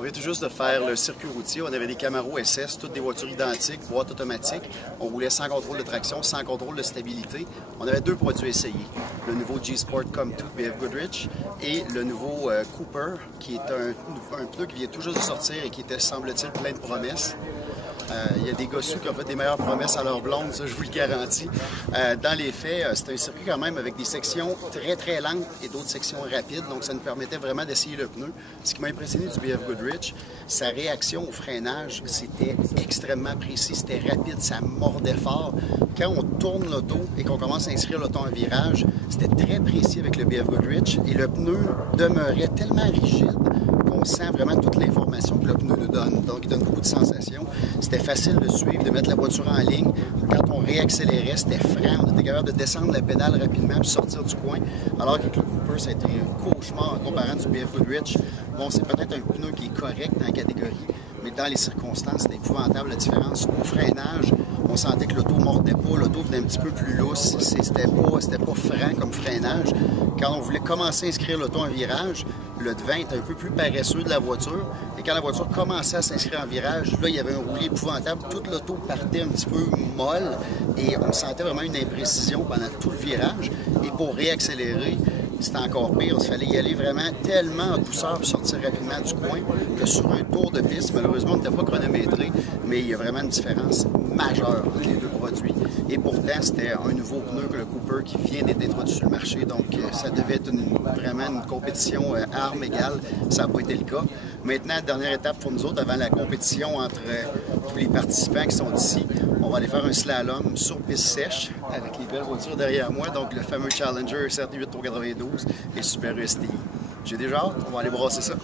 On vient tout juste de faire le circuit routier. On avait des Camaro SS, toutes des voitures identiques, boîte automatique. On roulait sans contrôle de traction, sans contrôle de stabilité. On avait deux produits essayés. Le nouveau G-Sport Come2 BF Goodrich et le nouveau Cooper, qui est un pneu qui vient tout juste de sortir et qui était, semble-t-il, plein de promesses. Il y a des gossous qui ont fait des meilleures promesses à leur blonde, ça je vous le garantis. Dans les faits, c'est un circuit quand même avec des sections très très lentes et d'autres sections rapides, donc ça nous permettait vraiment d'essayer le pneu. Ce qui m'a impressionné du BF Goodrich, sa réaction au freinage, c'était extrêmement précis, c'était rapide, ça mordait fort. Quand on tourne l'auto et qu'on commence à inscrire l'auto en virage, c'était très précis avec le BF Goodrich et le pneu demeurait tellement rigide qu'on sent vraiment toute l'information que le pneu nous donne. Donc, il donne beaucoup de sensations. C'était facile de suivre, de mettre la voiture en ligne. Quand on réaccélérait, c'était franc. On était capable de descendre la pédale rapidement puis sortir du coin. Alors qu'avec le Cooper, ça a été un cauchemar en comparant du BF Goodrich. Bon, c'est peut-être un pneu qui est correct dans la catégorie, mais dans les circonstances, c'était épouvantable la différence. Au freinage, on sentait que l'auto ne mordait pas, l'auto venait un petit peu plus lousse, c'était pas franc comme freinage. Quand on voulait commencer à inscrire l'auto en virage, le devant était un peu plus paresseux de la voiture, et quand la voiture commençait à s'inscrire en virage, là, il y avait un roulis épouvantable, toute l'auto partait un petit peu molle, et on sentait vraiment une imprécision pendant tout le virage, et pour réaccélérer, c'était encore pire. Il fallait y aller vraiment tellement en douceur pour sortir rapidement du coin que sur un tour de piste, malheureusement, on n'était pas chronométré, mais il y a vraiment une différence majeure entre les deux produits. Et pourtant, c'était un nouveau pneu que le Cooper qui vient d'être introduit sur le marché, donc ça devait être vraiment une compétition armes égales. Ça n'a pas été le cas. Maintenant, dernière étape pour nous autres, avant la compétition entre tous les participants qui sont ici, on va aller faire un slalom sur piste sèche avec les belles voitures derrière moi, donc le fameux Challenger CRT8 392 et le Subaru STI. J'ai déjà hâte, on va aller brasser ça.